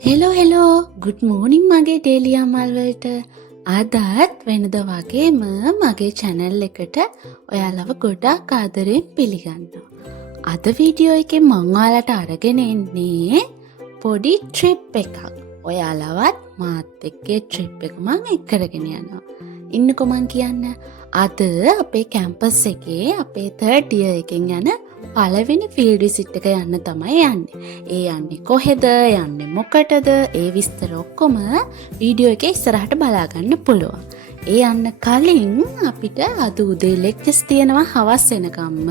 Hello good මෝනිින් මගේ ඩේලිය අමල්වලට අදත් වෙනද වගේම මගේ චැනල් එකට ඔයාලව ගොඩක් ආදරයෙන් පිළිගන්නවා. අද වීඩියෝ එක මංවාලට අරගෙන එන්නේ පොඩි ට්‍රිප් එකක්. ඔයාලවත් මාත් එක්කේ ට්‍රිප් එක මං එක්කරගෙන යනවා. ඉන්නකො මං කියන්න අද අපේ කැම්පස් එකේ අපේ තර්ඩ් ඉයර් එකෙන් යන පළවෙනි ෆීල්ඩ් විසිට් එක යන්න තමයි යන්නේ. ඒ යන්නේ කොහෙද? යන්නේ මොකටද? ඒ විස්තර ඔක්කොම වීඩියෝ එකේ ඉස්සරහට බලා ගන්න පුළුවන්. ඒ යන්න කලින් අපිට අද උදේ ලෙක්චර්ස් තියෙනවා හවස් වෙනකම්ම.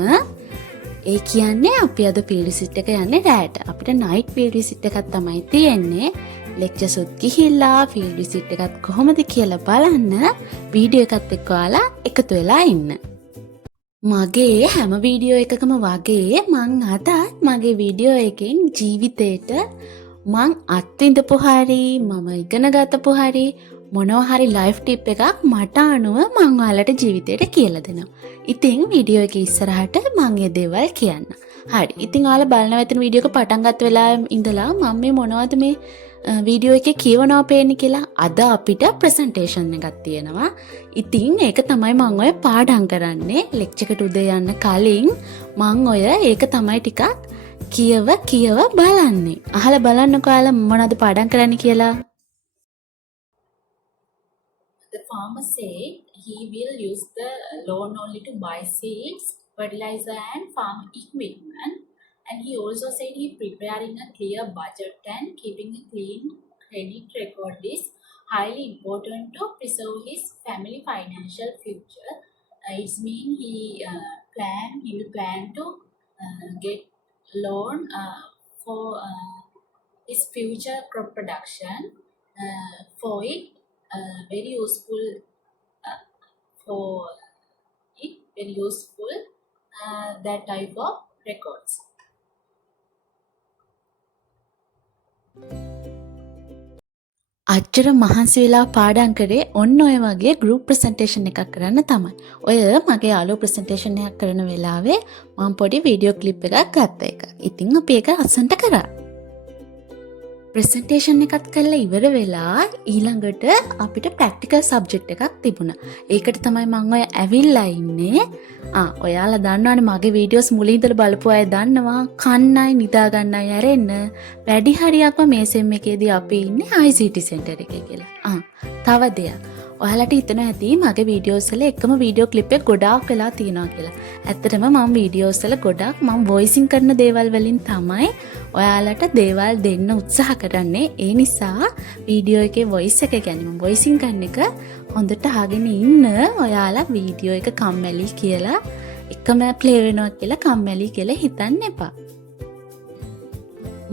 ඒ කියන්නේ අපි අද ෆීල්ඩ් විසිට් එක යන්නේ රැට. අපිට නයිට් ෆීල්ඩ් විසිට් එකක් තමයි තියෙන්නේ. ලෙක්චර්ස් උත් ගිහිල්ලා ෆීල්ඩ් විසිට් එකත් කොහොමද කියලා බලන්න වීඩියෝ එකත් එක්ක ඔයාලා එකතු වෙලා ඉන්න. මගේ හැම වීඩියෝ එකකම වගේ මං අදත් මගේ වීඩියෝ එකෙන් ජීවිතේට මං අත්විඳපු හරි මම ඉගෙන ගතපු හරි මොනවා හරි ලයිෆ් ටිප් එකක් මට අනුව මං ඔයාලට ජීවිතේට කියලා දෙනවා. ඉතින් වීඩියෝ එකේ ඉස්සරහට මං ඒ දේවල් කියන්න. හරි. ඉතින් ඔයාලා බලන වෙතන වීඩියෝ එක පටන් ගත්ත වෙලාවෙ ඉඳලා මම මේ මොනවද මේ වීඩියෝ එකේ කියවනවා පේන්නේ කියලා අද අපිට ප්‍රසන්ටේෂන් එකක් තියෙනවා. ඉතින් ඒක තමයි මම ඔය පාඩම් කරන්නේ. ලෙක්චර් එකට උදේ යන්න කලින් මම ඔය ඒක තමයි ටිකක් කියව බලන්නේ. අහලා බලන්නකෝ ඔයාලා මොනවද පාඩම් කරන්න කියලා. The farmer said he will use the loan only to buy seeds, fertilizer and farm equipment. And he also said he preparing a clear budget and keeping a clean credit record is highly important to preserve his family financial future. It means he will plan to get loan for his future crop production. For it, very useful for it, very useful that type of records. අච්චර මහන්සි වෙලා පාඩම් කරේ ඔන්න ඔය වගේ group presentation එකක් කරන්න තමයි. ඔය මගේ යාළුවෝ ප්‍රසන්ටේෂන් එකක් කරන වෙලාවේ මම පොඩි වීඩියෝ ක්ලිප් එකක් ගත්ත එක. ඉතින් අපි ඒක අසන්ට කරා. ප්‍රසන්ටේෂන් එකත් කරලා ඉවර වෙලා ඊළඟට අපිට ප්‍රැක්ටිකල් සබ්ජෙක්ට් එකක් තිබුණා. ඒකට තමයි මම ඔය ඇවිල්ලා ඉන්නේ. ඔයාලා දන්නවනේ මගේ වීඩියෝස් මුලින් ඉඳලා බලපු අය දන්නවා කන්නයි නිදා ගන්නයි ඇරෙන්න වැඩි හරියක්ම මේ සෙම් එකේදී අපි ඉන්නේ ICT සෙන්ටර් එකේ කියලා. තව දෙයක්. ඔයාලට හිතෙනවා ඇති මගේ වීඩියෝස් වල එකම වීඩියෝ ක්ලිප් එක ගොඩාක් වෙලා තියෙනවා කියලා. ඇත්තටම මම වීඩියෝස් වල ගොඩාක් මම වොයිසින් කරන දේවල් වලින් තමයි ඔයාලට දේවල් දෙන්න උත්සාහ කරන්නේ. ඒ නිසා වීඩියෝ එකේ වොයිස් එක කියන්නේ මම වොයිසින් කරන එක හොඳට අහගෙන ඉන්න ඔයාලා වීඩියෝ එක කම්මැලි කියලා එකම ප්ලේ වෙනවා කියලා කම්මැලි කියලා හිතන්න එපා.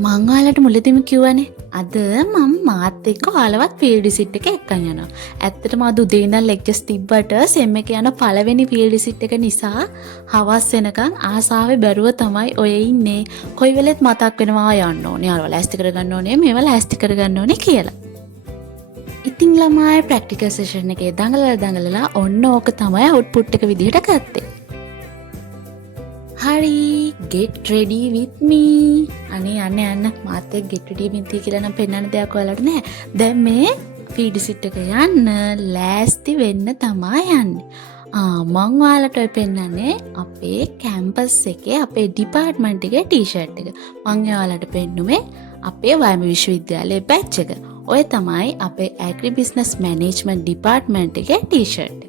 මං ඔයාලට මුලදීම කිව්වනේ අද මම මාත් එක්ක ඔයාලවත් ෆීල්ඩ් විසිට් එක එක්කන් යනවා. ඇත්තටම අද උදේ ඉඳන් ලෙක්චර්ස් තිබ්බට සෙම් එක යන පළවෙනි ෆීල්ඩ් විසිට් එක නිසා හවස් වෙනකන් ආසාවේ බැරුව තමයි ඔය ඉන්නේ. කොයි වෙලෙත් මතක් වෙනවා යන්න ඕනේ. අරවල ලෑස්ති කරගන්න ඕනේ. මේවා ලෑස්ති කරගන්න ඕනේ කියලා. ඉතින් ළමයි ප්‍රැක්ටිකල් සෙෂන් එකේ දඟලලා ඔන්න ඕක තමයි අවුට්පුට් එක විදිහට ගත්තේ. හරි get ready with me. අනේ යන්න මාත් එක්ක get ready with me කියලා නම් පෙන්වන්න දෙයක් ඔයාලට නැහැ. දැන් මේ ෆීල්ඩ් විසිට් එක යන්න ලෑස්ති වෙන්න තමයි යන්නේ. මං ඔයාලට ඔය පෙන්වන්නේ අපේ කැම්පස් එකේ අපේ ඩිපාර්ට්මන්ට් එකේ ටී-ෂර්ට් එක. මං ඔයාලට පෙන්නුවේ අපේ වයඹ විශ්වවිද්‍යාලයේ බැච් එක. ඔය තමයි අපේ ඇග්‍රි බිස්නස් මැනේජ්මන්ට් ඩිපාර්ට්මන්ට් එකේ ටී-ෂර්ට් එක.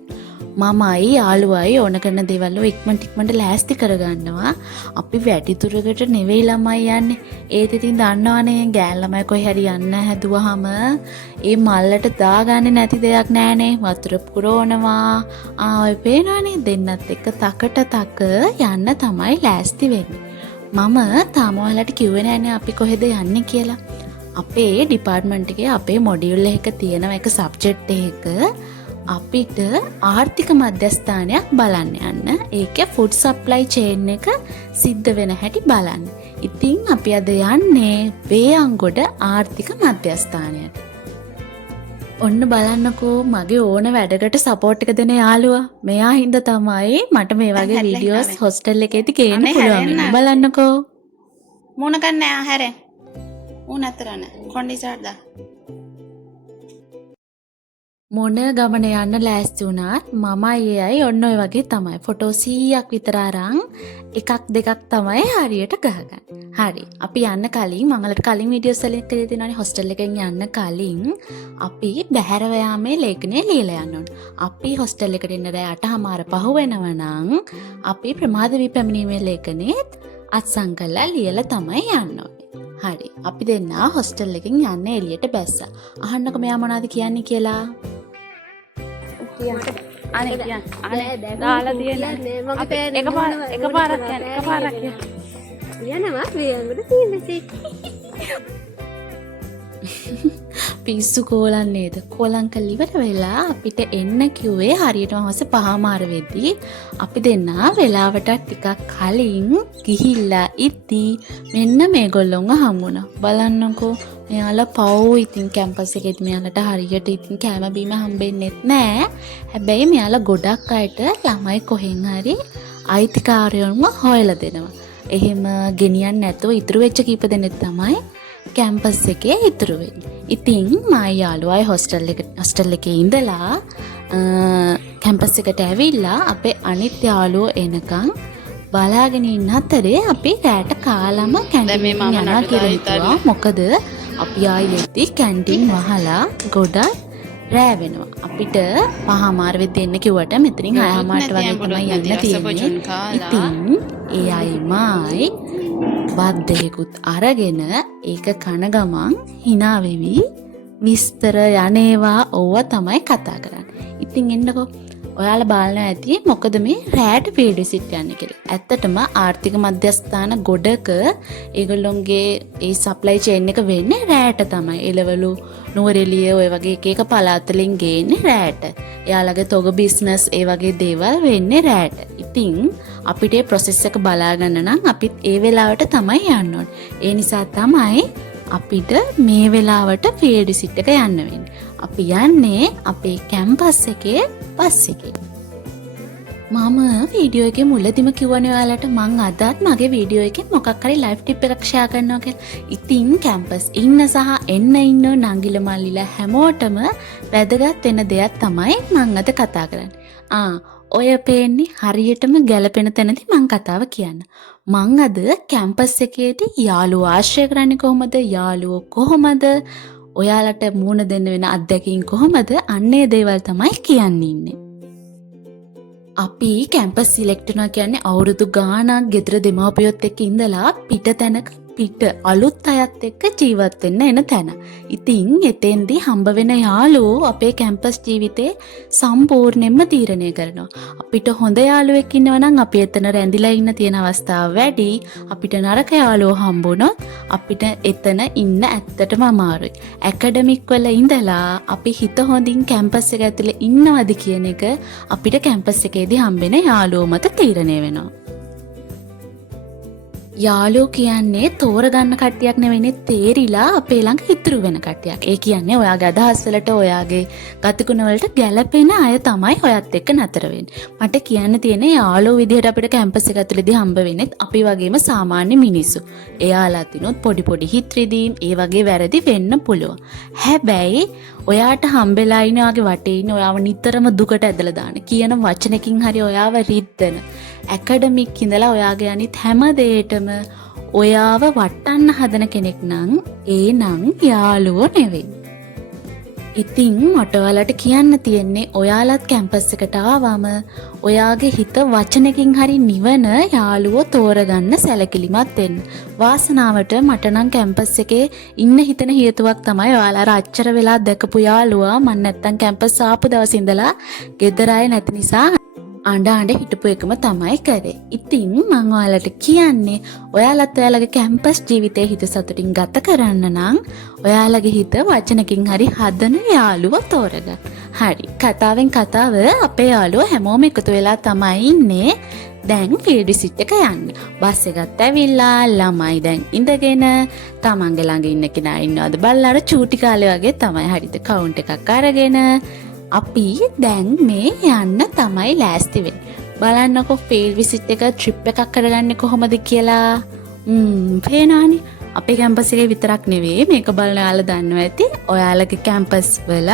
මමයි යාළුවයි ඕන කරන දේවල් ඉක්මනට ලෑස්ති කරගන්නවා. අපි වැඩි දුරකට නෙවෙයි ළමයි යන්නේ. ඒත් ඉතින් දන්නවනේ ගෑන් ළමයි කොහේ හරි යන්න හැදුවහම ඒ මල්ලට දාගන්නේ නැති දෙයක් නෑනේ. වතුර පුරවනවා. ඔය පේනවනේ දෙන්නත් එක්ක තක යන්න තමයි ලෑස්ති වෙන්නේ. මම තාම ඔයාලට කිව්වේ නෑනේ අපි කොහෙද යන්නේ කියලා. අපේ ඩිපාර්ට්මන්ට් එකේ අපේ මොඩියුල් එක තියෙන එක සබ්ජෙක්ට් එක අපිට ආර්ථික මධ්‍යස්ථානයක් බලන්න යන්න. ඒකේ ෆුඩ් සප්ලයි චේන් එක සිද්ධ වෙන හැටි බලන්න. ඉතින් අපි අද යන්නේ වේයන්ගොඩ ආර්ථික මධ්‍යස්ථානයට. ඔන්න බලන්නකෝ මගේ ඕන වැඩකට සපෝට් එක දෙන යාළුවා. මෙයා හින්දා තමයි මට මේ වගේ වීඩියෝස් හොස්ටල් එකේදී ගේන්න පුළුවන්. බලන්නකෝ. මොන කන්නේ ආහාරේ නැතරන කොන්ඩිසාර්ද මොන ගමන යන්න ලෑස්ති වුණාත් මම අයියයි ඔන්න ඔය වගේ තමයි. ෆොටෝ 100ක් විතර අරන් එකක් දෙකක් තමයි හරියට ගහගන්නේ. හරි. අපි යන්න කලින් මම ඔයාලට කලින් වීඩියෝස් වලින් කියලා දෙනවානේ හොස්ටල් එකෙන් යන්න කලින් අපි බහැරව යාමේ ලේඛනය ලියලා යන්න ඕනේ. අපි හොස්ටල් එකට එන්න රෑ 8:00 පහු වෙනවා නම් අපි ප්‍රමාද වී පැමිණීමේ ලේඛනේත් අත්සන් කරලා ලියලා තමයි යන්න ඕනේ. හරි. අපි දෙන්න හොස්ටල් එකෙන් යන්න එළියට බැස්සා. අහන්නකො මෙයා මොනවද කියන්නේ කියලා. අනේ කියන්න අනේ දාලා දියන එකපාරක් යනවා වේගකට තියෙන්නේ පිස්සු කෝලන් නේද? කෝලන් කළ ඉවර වෙලා අපිට එන්න කිව්වේ හරියටම හවස 5:00 වෙද්දී අපි දෙන්න වෙලාවට ටිකක් කලින් ගිහිල්ලා ඉද්දී මෙන්න මේගොල්ලොන්ව හම්බුණා. බලන්නකෝ මෙයාලා පව් ඉතින් කැම්පස් එකේදී මෙයාලට හරියට ඉතින් කෑම බීම හම්බෙන්නේ නැහැ. හැබැයි මෙයාලා ගොඩක් අයට ළමයි කොහෙන් හරි අයිතිකාරයන්ව හොයලා දෙනවා. එහෙම ගෙනියන්න නැතුව ඉතුරු වෙච්ච කීප දෙනෙක් තමයි කැම්පස් එකේ ඉතුරු වෙන්නේ. ඉතින් මා යාළුවයි හොස්ටල් එකේ ඉඳලා කැම්පස් එකට ඇවිල්ලා අපේ අනිත් යාළුවෝ එනකන් බලාගෙන ඉන්න අතරේ අපි රැට කාලම කැන්ටින් යනවා කියලා හිතුවා. මොකද අපි ආයෙත් කැන්ටින් වහලා ගොඩක් රෑ වෙනවා. අපිට 5:00 වෙද්දී එන්න කිව්වට මෙතනින් 6:00 වගේ තමයි යන්න තියෙන්නේ. ඉතින් ඒ අයමයි බද්දේකුත් අරගෙන ඒක කන ගමන් hina වෙවි විස්තර යන්නේවා ඕවා තමයි කතා කරන්නේ. ඉතින් එන්නකෝ ඔයාලා බලනවා ඇති මොකද මේ රෑට ෆීඩ් විසිට් යන්නේ කියලා. ඇත්තටම ආර්ථික මධ්‍යස්ථාන ගොඩක ඒගොල්ලොන්ගේ ඒ සප්ලයි චේන් එක වෙන්නේ රෑට තමයි. එළවලු නුවරඑළිය ඔය වගේ එක එක පළාත් වලින් ගේන්නේ රෑට. එයාලගේ තොග බිස්නස් ඒ වගේ දේවල් වෙන්නේ රෑට. ඉතින් අපිට මේ ප්‍රොසෙස් එක බලා ගන්න නම් අපිත් ඒ වෙලාවට තමයි යන්න ඕනේ. ඒ නිසා තමයි අපිට මේ වෙලාවට ෆීල්ඩ් විසිට් එක යන්න වෙන්නේ. අපි යන්නේ අපේ කැම්පස් එකේ බස් එකේ. මම වීඩියෝ එකේ මුලදිම කිව්වනේ ඔයාලට මං අදත් මගේ වීඩියෝ එකෙන් මොකක් හරි ලයිව් ටිප් එකක් ෂෙයා කරනවා කියලා. ඉතින් කැම්පස් ඉන්න සහ එන්න ඉන්න නංගිල මල්ලිලා හැමෝටම වැදගත් වෙන දෙයක් තමයි මං අද කතා කරන්නේ. ඔය පේන්නේ හරියටම ගැලපෙන තැනදී මං කතාව කියන්න. මං අද කැම්පස් එකේදී යාළුවෝ ආශ්‍රය කරන්නේ කොහොමද? යාළුවෝ කොහොමද? ඔයාලට මූණ දෙන්න වෙන අත්දැකීම් කොහොමද? අන්නේ දේවල් තමයි කියන්න ඉන්නේ. අපි කැම්පස් සිලෙක්ට් කරනවා කියන්නේ අවුරුදු ගාණක් ගෙදර දෙමාපියොත් එක්ක ඉඳලා පිට තැනක පිට අලුත් අයත් එක්ක ජීවත් වෙන්න එන තැන. ඉතින් එතෙන්දී හම්බ වෙන යාළුවෝ අපේ කැම්පස් ජීවිතේ සම්පූර්ණයෙන්ම තීරණය කරනවා. අපිට හොඳ යාළුවෙක් ඉන්නවා නම් අපි එතන රැඳිලා ඉන්න තියෙන අවස්ථාව වැඩි. අපිට නරක යාළුවෝ හම්බුනොත් අපිට එතන ඉන්න ඇත්තටම අමාරුයි. ඇකඩමික් වල ඉඳලා අපි හිත හොඳින් කැම්පස් එක ඇතුලේ ඉන්නවද කියන එක අපිට කැම්පස් එකේදී හම්බෙන යාළුවෝ මත තීරණය වෙනවා. යාළුවෝ කියන්නේ තෝරගන්න කට්ටියක් නෙවෙයි තේරිලා අපේ ළඟ ඉතුරු වෙන කට්ටියක්. ඒ කියන්නේ ඔයාගේ අදහස් වලට ඔයාගේ ගතිගුණ වලට ගැළපෙන අය තමයි ඔයත් එක්ක නතර වෙන්නේ. මට කියන්න තියෙන්නේ යාළුවෝ විදිහට අපිට කැම්පස් එක ඇතුළේදී හම්බ වෙන්නේ අපි වගේම සාමාන්‍ය මිනිස්සු. එයාලා තිනුත් පොඩි පොඩි හිත් රිදීම් ඒ වගේ වැරදි වෙන්න පුළුවන්. හැබැයි ඔයාට හම්බෙලා ඉන්න ඔයාගේ වටේ ඉන්න ඔයාව නිතරම දුකට ඇදලා දාන කියන වචනකින් හරි ඔයාව රිද්දන ඇකඩමික් ඉඳලා ඔයාගේ අනිත් හැම දෙයකටම ඔයාව වටන්න හදන කෙනෙක් නම් ඒ නම් යාළුවෝ නෙවෙයි. ඉතින් මට ඔයාලට කියන්න තියෙන්නේ ඔයාලත් කැම්පස් එකට ආවම ඔයාගේ හිත වචනකින් හරි නිවන යාළුවෝ තෝරගන්න සැලකිලිමත් වෙන්න. වාසනාවට මට නම් කැම්පස් එකේ ඉන්න හිතන හේතුවක් තමයි ඔයාලා අච්චර වෙලා දැකපු යාළුවා මම නැත්තම් කැම්පස් ආපු දවස් ඉඳලා ගෙදර ආයේ නැති නිසා අඬ හිටපු එකම තමයි කරේ. ඉතින් මම ඔයාලට කියන්නේ ඔයාලත් ඔයාලගේ කැම්පස් ජීවිතේ හිත සතුටින් ගත කරන්න නම් ඔයාලගේ හිත වචනකින් හරි හදන යාළුවෝ තෝරගන්න. හරි. කතාවෙන් කතාව අපේ යාළුවෝ හැමෝම එකතු වෙලා තමයි ඉන්නේ. දැන් ෆීල්ඩ් විසිට් එක යන්නේ. බස් එකත් ඇවිල්ලා ළමයි දැන් ඉඳගෙන තමන්ගේ ළඟ ඉන්න කෙනා ඉන්නවද බලලා අර චූටි කාලේ වගේ තමයි. හරිද? කවුන්ට් එකක් අරගෙන අපි දැන් මේ යන්න තමයි ලෑස්ති වෙන්නේ. බලන්නකො ෆීල්ඩ් විසිට් එක ට්‍රිප් එකක් කරගන්නේ කොහොමද කියලා. පේනවනේ. අපේ කැම්පස් එකේ විතරක් නෙවෙයි මේක බලන ඔයාලා දන්නවා ඇති. ඔයාලගේ කැම්පස් වල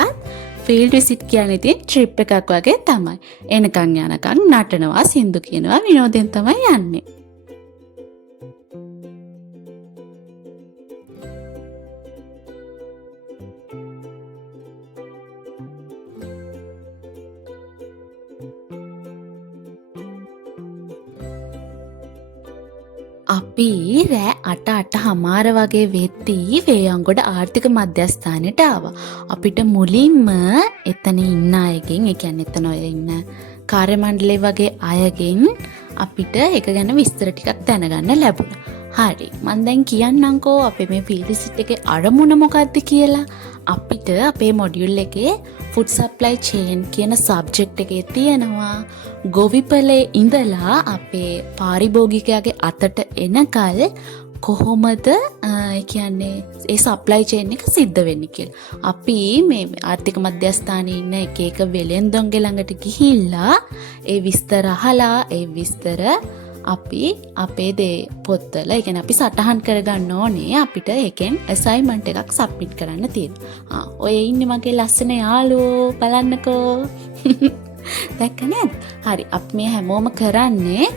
ෆීල්ඩ් විසිට් කියන්නේ ඉතින් ට්‍රිප් එකක් වගේ තමයි. එනකන් යනකන් නටනවා, සින්දු කියනවා, විනෝදෙන් තමයි යන්නේ. අපි රෑ 8:08 වගේ වෙද්දී වේයන්ගොඩ ආර්ථික මධ්‍යස්ථානෙට ආවා. අපිට මුලින්ම එතන ඉන්න අයගෙන්, ඒ කියන්නේ එතන ඔය ඉන්න කාර්ය මණ්ඩලය වගේ අයගෙන් අපිට ඒක ගැන විස්තර ටිකක් දැනගන්න ලැබුණා. හරි. මම දැන් කියන්නම්කෝ අපේ මේ ෆීල්ඩ් විසිට් එකේ අරමුණ මොකක්ද කියලා. අපිට අපේ මොඩියුල් එකේ ෆුඩ් සප්ලයි චේන් කියන සබ්ජෙක්ට් එකේ තියෙනවා ගොවිපලේ ඉඳලා අපේ පාරිභෝගිකයාගේ අතට එනකල් කොහොමද කියන්නේ ඒ සප්ලයි චේන් එක සිද්ධ වෙන්නේ කියලා. අපි මේ ආර්ථික මධ්‍යස්ථානයේ ඉන්න එක එක වෙලෙන්දොන්ගේ ළඟට ගිහිල්ලා ඒ විස්තර අහලා ඒ විස්තර අපි අපේ පොත්වල, ඒ කියන්නේ අපි සටහන් කරගන්න ඕනේ. අපිට ඒකෙන් අසයින්මන්ට් එකක් සබ්මිට් කරන්න තියෙනවා. ඔය ඉන්නේ මගේ ලස්සන යාළුවෝ, බලන්නකෝ. දැක්ක නේද? හරි. අපි මේ හැමෝම කරන්නේ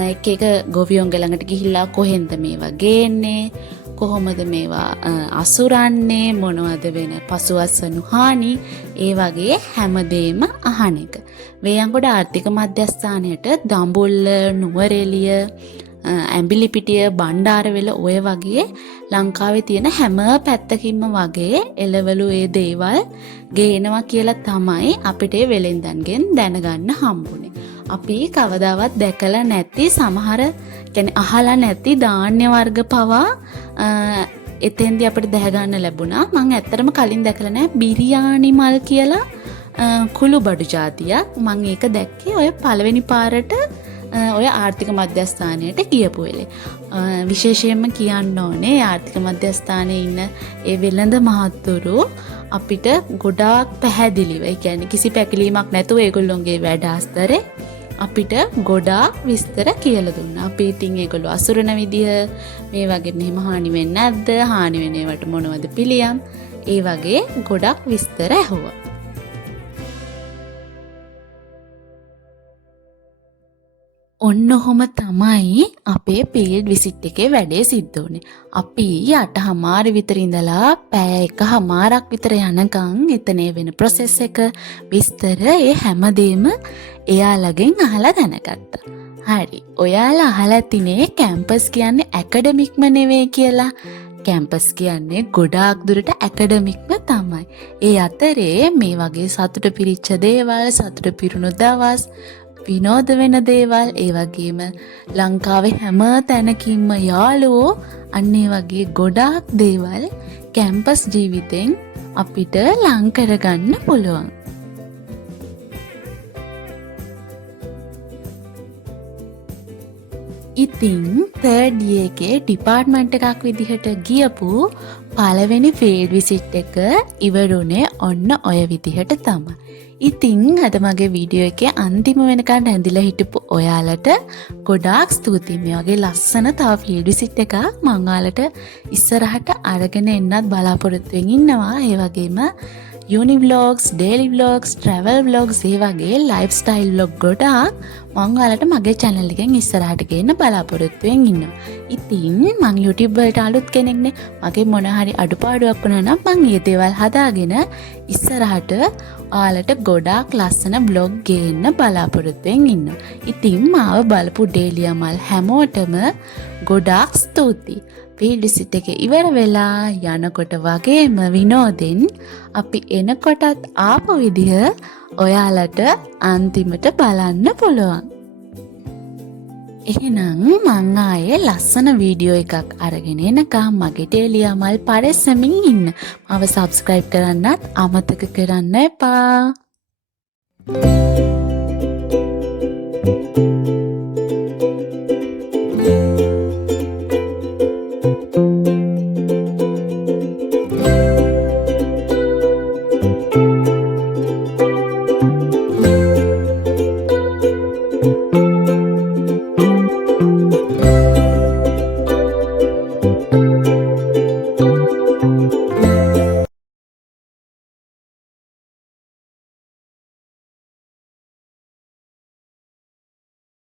එක එක ගොවියොන්ගේ ළඟට ගිහිල්ලා කොහෙන්ද මේවා ගේන්නේ, කොහොමද මේවා අසුරන්නේ, මොනවද වෙන පසුවස්වනු හානි, ඒ වගේ හැමදේම අහන එක. වේයන්ගොඩ ආර්ථික මධ්‍යස්ථානයට දඹුල්ල, නුවරඑළිය, ඇඹිලිපිටිය, බණ්ඩාරවෙල ඔය වගේ ලංකාවේ තියෙන හැම පැත්තකින්ම වගේ එළවලු ඒ දේවල් ගේනවා කියලා තමයි අපිට වෙලෙන්දන්ගෙන් දැනගන්න හම්බුනේ. අපි කවදාවත් දැකලා නැති සමහර, කියන්නේ අහලා නැති ධාන්‍ය වර්ග පවා එතෙන්දී අපිට දැනගන්න ලැබුණා. මම ඇත්තටම කලින් දැකලා නැහැ බිරියානි මල් කියලා කුළු බඩු జాතියක්. මම ඒක දැක්කේ ඔය පළවෙනි පාරට ඔය ආර්ථික මධ්‍යස්ථානයට ගියපු වෙලේ. විශේෂයෙන්ම කියන්න ඕනේ ආර්ථික මධ්‍යස්ථානයේ ඉන්න ඒ වෙළඳ මහත්තුරු අපිට ගොඩාක් පැහැදිලිව, ඒ කියන්නේ කිසි පැකිලීමක් නැතුව ඒගොල්ලොන්ගේ වැඩ අස්තරේ අපිට ගොඩාක් විස්තර කියලා දුන්නා. අපි ඉතින් ඒගොල්ලෝ අසුරන විදිය, මේ වගේ මෙහෙම හානි වෙන්නේ නැද්ද, හානි වෙන ඒවට මොනවද පිළියම්, ඒ වගේ ගොඩක් විස්තර ඇහුවා. ඔන්න ඔහොම තමයි අපේ ෆීල්ඩ් විසිට් එකේ වැඩේ සිද්ධ වුනේ. අපි 8:00 විතර ඉඳලා පැය 1:00ක් විතර යනකම් එතන වෙන ප්‍රොසෙස් එක විස්තර ඒ හැමදේම එයාලගෙන් අහලා දැනගත්තා. හරි. ඔයාලා අහලා තිනේ කැම්පස් කියන්නේ ඇකඩමික්ම නෙවෙයි කියලා. කැම්පස් කියන්නේ ගොඩාක් දුරට ඇකඩමික්ම තමයි. ඒ අතරේ මේ වගේ සතුට පිරිච්ච දේවල්, සතුට පිරුණු දවස්, විනෝද වෙන දේවල්, ඒ වගේම ලංකාවේ හැම තැනකින්ම යාළුවෝ, අන්න ඒ වගේ ගොඩාක් දේවල් කැම්පස් ජීවිතෙන් අපිට ලං කරගන්න පුළුවන්. ඉතින් තර්ඩ් ඉයර් එකේ ඩිපාර්ට්මන්ට් එකක් විදිහට ගියපු පළවෙනි ෆීල්ඩ් විසිට් එක ඉවරුනේ ඔන්න ඔය විදිහට තමයි. ඉතින් අද මගේ වීඩියෝ එකේ අන්තිම වෙනකන් රැඳිලා හිටපු ඔයාලට ගොඩාක් ස්තුතියි. මේ වගේ ලස්සන තව ෆීල්ඩ් විසිට් එකක් මම ඔයාලට ඉස්සරහට අරගෙන එන්නත් බලාපොරොත්තු වෙමින් ඉන්නවා. ඒ වගේම uni vlogs, daily vlogs, travel vlogs, ඒ වගේ lifestyle vlog ගොඩාක් මම ඔයාලට මගේ channel එකෙන් ඉස්සරහට ගේන්න බලාපොරොත්තු වෙමින් ඉන්නවා. ඉතින් මම YouTube වලට අලුත් කෙනෙක්නේ. මගේ මොන හරි අඩුපාඩුවක් වුණා නම් මම මේ දේවල් හදාගෙන ඉස්සරහට ඔයාලට ගොඩාක් ලස්සන vlog ගේන්න බලාපොරොත්තු වෙමින් ඉන්නවා. ඉතින් මාව බලපු ඩේලියා මල් හැමෝටම ගොඩාක් ස්තුතියි. ෆීල්ඩ් විසිට් එක ඉවර වෙලා යනකොට වගේම විනෝදෙන් අපි එනකොටත් ආපු විදිහ ඔයාලට අන්තිමට බලන්න පුළුවන්. එහෙනම් මං ආයේ ලස්සන වීඩියෝ එකක් අරගෙන එනකම් මගේ ඩේලියා මල් පරිස්සමින් ඉන්න. මාව subscribe කරන්නත් අමතක කරන්න එපා.